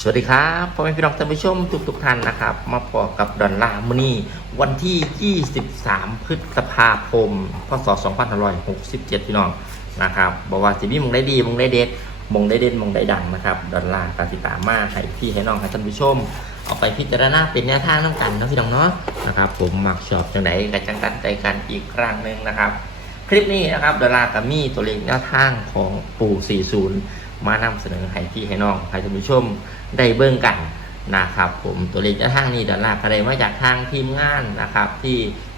สวัสดีครับพ่อแม่พี่น้องท่านผู้ชมทุกทุกๆท่านนะครับ มาพบกับดอนลาร์มอนี่วันที่ 23 พฤษภาคม พศ 2567 พี่น้องนะครับบอกว่าสิมีมงได้ดีมงได้เด็ดมงได้เด่นมงได้ดังนะครับดอนลาร์การติดตามมาให้พี่ให้น้องให้ท่านผู้ชม เอาไปพิจารณาเป็นแนวทางน้ำกันนะพี่น้องเนาะนะครับ ผมมักชอบจังไหนกันจังกันใจกันอีกครั้งหนึ่งนะครับ คลิปนี้นะครับดอลลาร์กับมี่ตัวเลขแนวทางของปู่40 มานำเสนอให้พี่ให้น้องให้ท่านผู้ชมได้เบิ่งกันนะครับผมตัวเลขแนวทางนี้ดอลลาร์ก็ได้มาจากทางทีมงานนะครับ ที่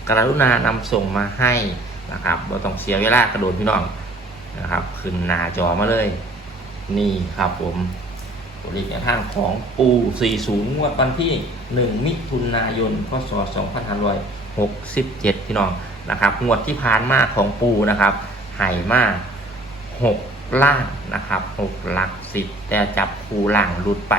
กรุณานำส่งมาให้นะครับเราต้องเสียเวลากระโดดพี่น้องนะครับขึ้นหน้าจอมาเลย นี่ครับผมตัวเลขแนวทางของปู 40งวดวันที่ 1 มิถุนายนพศ2567 พี่น้องนะครับงวดที่ผ่านมาของปูนะครับไห่มา6 ล่างนะครับ6หลักสิบแต่จับปูล่างหลุดไป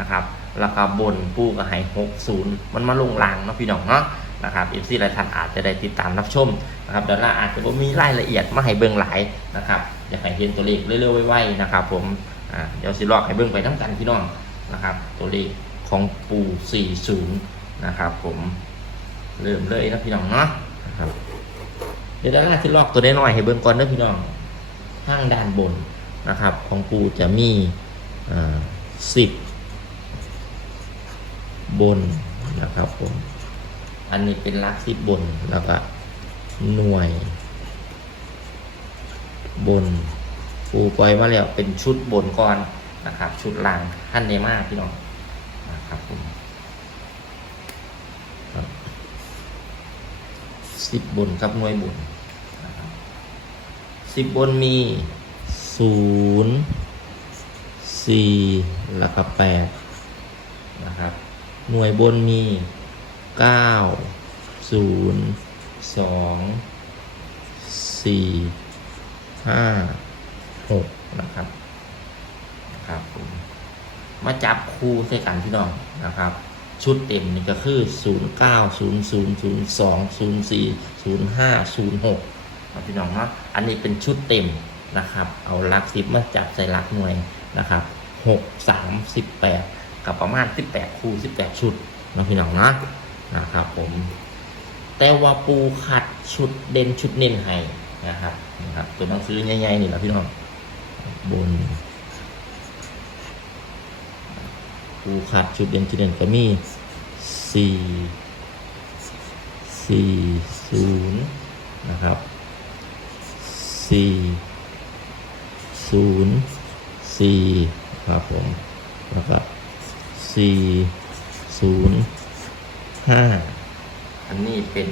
นะครับแล้วก็บนปูก็ให้60มันมาลงล่างเนาะพี่น้องเนาะนะครับเอฟซีหลายท่านอาจจะได้ติดตามรับชมนะครับเดี๋ยวเราอาจจะมีรายละเอียดมาให้เบิ่งหลายนะครับอยากให้เห็นตัวเลขเร็วๆไวๆนะครับผมอ่าเดี๋ยวสิลอกให้เบิ่งไปทั้งกันพี่น้องนะครับ ตัวเลขของปู40นะครับ ผมเริ่มเลยนะพี่น้องเนาะเดี๋ยวด้านหน้าที่ลอกตัวน้อยๆให้เบิ่งก่อนนะพี่น้อง ข้างด้านบนนะครับ ของปูจะมีสิบบนนะครับผมอันนี้เป็นลักสิบบนแล้วก็หน่วย บนปูปล่อยมาแล้วเป็นชุดบนก่อนนะครับ ชุดล่างท่านเนมาพี่น้องนะครับผมสิบบนครับหน่วยบน สิบบนมีศูนย์สี่แล้วก็แปดนะครับ หน่วยบนมีเก้าศูนย์สองสี่ห้าหกนะครับนะครับผมมาจับคู่ใส่กันพี่น้องนะครับ ชุดเต็มนี่ก็คือ 0 9 0 0 0 2 0 4 0 5 0 6นะพี่น้องเนาะอันนี้เป็นชุดเต็มนะครับ เอาลักสิบมาจับใส่ลักหน่วยนะครับ6 3 18กับประมาณ18คู่18ชุดนะพี่น้องเนาะนะครับผม แต่ว่าปูขัดชุดเด่นชุดเน้นให้นะครับนะครับตัวหนังสือใหญ่ๆนี่แหละพี่น้องบนปูขัดชุดเด่นชุดเด่นก็มีสี่สี่ศูนย์นะครับ สี่ศูนย์สี่ครับผมแล้วก็สี่ศูนย์ห้าอันนี้เป็น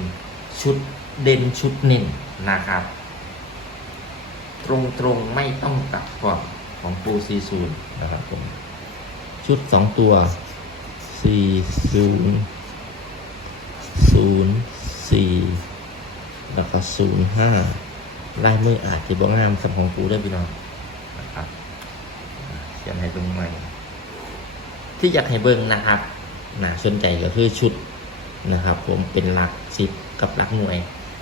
ชุดเด่นชุดเน้นนะครับ ตรงตรงไม่ต้องกลับก่อนของปูซีซูนย์นะครับผมชุดสองตัวสี่ศูนย์ศูนย์สี่แล้วก็ศูนย์ห้า ลายมืออาจจะบ้งามสำของปูได้พี่น้องนะครับเขียนให้เบิ่งใหม่ที่อยากให้เบิ่งนะครับน่าสนใจก็คือชุดนะครับ ผมเป็นหลักสิบกับหลักหน่วย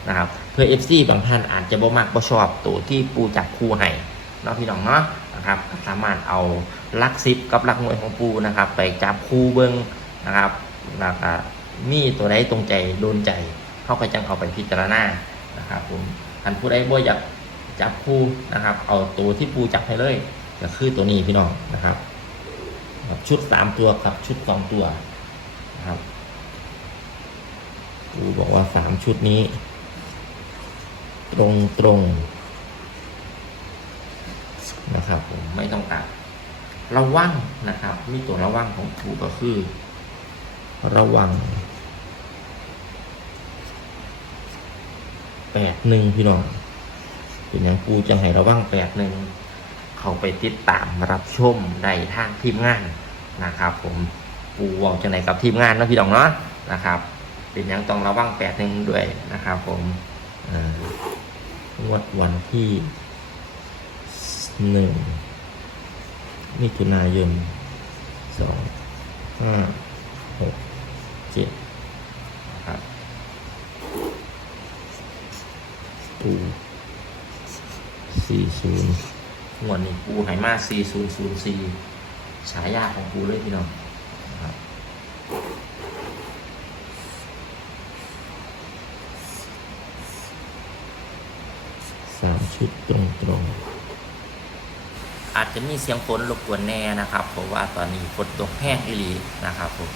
นะครับเพื่อ FC บางท่านอาจจะบ่มักบ่ชอบตัวที่ปูจับคู่ให้เนาะพี่น้องเนาะนะครับ สามารถเอาลักสิบกับลักหน่วยของปูนะครับ ไปจับคู่เบิ้งนะครับแล้วก็มีตัวใดตรงใจโดนใจเข้าไปจังเอาไปพิจารณานะครับผม ท่านผู้ใดบ่อยากจับคู่นะครับ เอาตัวที่ปูจับให้เลยก็คือตัวนี้พี่น้องนะครับ ชุดสามตัวกับชุดสองตัวนะครับครูบอกว่าสามชุดนี้ ตรงตรงๆนะครับผมไม่ต้องตัดระวังนะครับ มีตัวระวังของครูก็คือ ระวัง แปดหนึ่งพี่น้อง เป็นอย่างครูจังให้ระวังแปดหนึ่ง เขาไปติดตามรับชมในทางทีมงานนะครับผมปูบอกจังไหนกับทีมงานนะพี่น้องเนาะนะครับ เป็นยังต้องระวังแปดหนึ่งด้วยนะครับ ผมงวดวันที่หนึ่งมิถุนายนสองห้าหกเจ็ดครับ ปูสี่ศูนย์งวดนี้ปูไหมาสี่ศูนย์ศูนย์สี่ฉายาของปูเลยพี่น้องนะครับสามชุดตรงตรงๆอาจจะมีเสียงฝนรบกวนแน่นะครับเพราะว่าตอนนี้ฝนตกแห้งอีหลีนะครับผม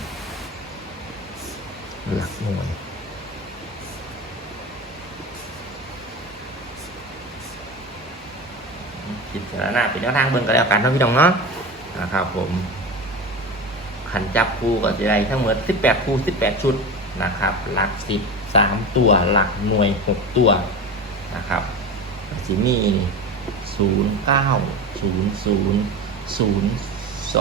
หลักหน่วย พิจารณาเป็นแนวทางเบิ่งกันแล้วกันเท่าพี่น้องเนาะนะครับผมขันจับคู่ก็จะได้ทั้งหมด 18 คู่ 18 ชุดนะครับ หลัก 10 3 ตัวหลักหน่วย 6 ตัวนะครับสิมี0 9 0 0 0 2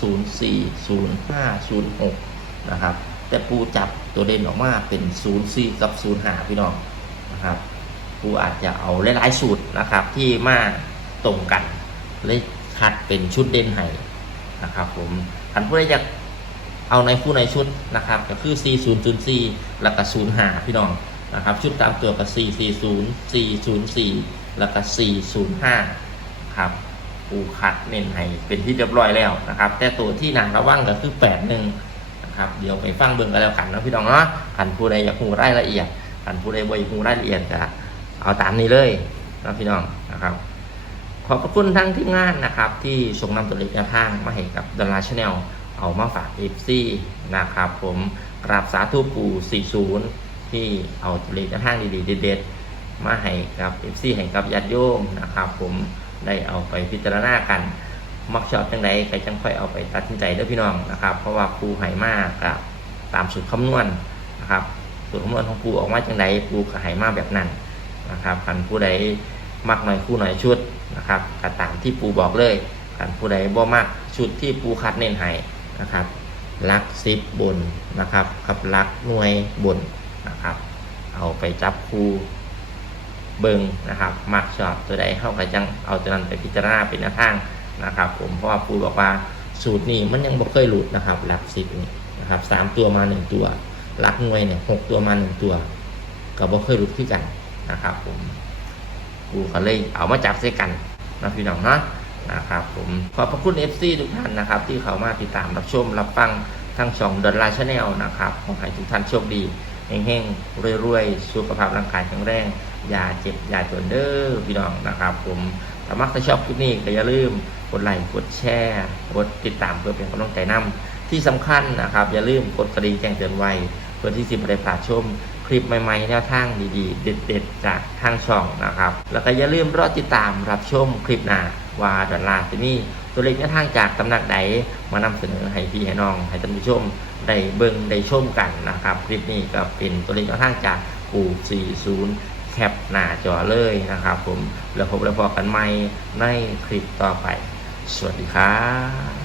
0 4 0 5 0 6นะครับ แต่ปูจับตัวเด่นออกมาเป็น 0 4 กับ 0 5 พี่น้องนะครับปูอาจจะเอาหลายๆสูตรนะครับที่มา ตรงกัน เลยคัดเป็นชุดเด่นให้นะครับผมคันผู้ใดอยากเอาในคู่ในชุดนะครับ ก็คือ 4004แล้วก็05พี่น้องนะครับ ชุดตามตัวก็440 404 แล้วก็405ครับปูคัดเน้นให้เป็นที่เรียบร้อยแล้วนะครับ แต่ตัวที่นางระวังก็คือ81นะครับเดี๋ยวไปฟังเบิ่งกันแล้วกันนะพี่น้องเนาะคันผู้ใดอยากรู้รายละเอียดคันผู้ใดบ่อยากรู้รายละเอียดก็เอาตามนี้เลยนะพี่น้องนะครับ ขอบพระคุณทั้งทีมงานนะครับ ที่ส่งนำตัวเลขแนวทางมาให้กับดลาร์ชาแนลเอามาฝากเอฟซีนะครับ ผมกราบสาธุปู่ 40 ที่เอาตัวเลขแนวทางดีๆเด็ดๆมาให้กับเอฟซีให้กับญาติโยมนะครับ ผมได้เอาไปพิจารณากันมักชอบจังไดใครจังค่อยเอาไปตัดสินใจเด้อพี่น้องนะครับ เพราะว่าปูไห่มากกับตามสูตรคำนวณนะครับสูตรคำนวณของปูออกมาจังไดปูก็ไหมาแบบนั้นนะครับคันผู้ใด มักหน่อยคู่หน่อยชุดนะครับก็ตามที่ปูบอกเลยคันผู้ใดบ่มักชุดที่ปูคัดเน้นให้นะครับลักซิบบนนะครับกับลักหน่วยบนนะครับ เอาไปจับคู่เบิงนะครับมักชอบตัวใดเข้ากับจังเอาตัวนั้นไปพิจารณาเป็นแนวทางนะครับ ผมเพราะว่าปูบอกว่าสูตรนี้มันยังบ่เคยหลุดนะครับลักซิบนี่นะครับสามตัวมาหนึ่งตัวลักหน่วยเนี่ยหกตัวมาหนึ่งตัวก็บ่เคยหลุดขึ้นกันนะครับผม กูก็เลยเอามาจับใส่กันนะพี่น้องเนาะนะครับผมขอบพระคุณ FC ทุกท่านนะครับ ที่เขามาติดตามรับชมรับฟังทั้งสองดอลลาร์ชาแนลนะครับขอให้ทุกท่านโชคดีเฮงๆรวยๆสุขภาพร่างกายแข็งแรงอย่าเจ็บอย่าจนเด้อพี่น้องนะครับ ผมถ้ามักจะชอบคลิปนี้ก็อย่าลืมกดไลค์กดแชร์กดติดตามเพื่อเป็นกำลังใจนำที่สำคัญนะครับ อย่าลืมกดกระดิ่งแจ้งเตือนไว้เพื่อที่จะไม่ได้พลาดชม คลิปใหม่ๆแนวทางดีๆ เด็ดๆ จากทางช่องนะครับ แล้วก็อย่าลืมรอติดตามรับชมคลิปหน้าว่าดอลลาร์จะมีตัวเลขแนวทางจากตำหนักใดมานำเสนอให้พี่ให้น้อง ให้ท่านผู้ชมได้เบิ่งได้ชมกันนะครับ คลิปนี้ก็เป็นตัวเลขแนวทางจากปู่ 40 แคปหน้าจอเลยนะครับ ผมแล้วพบแล้วพอกันใหม่ในคลิปต่อไป สวัสดีครับ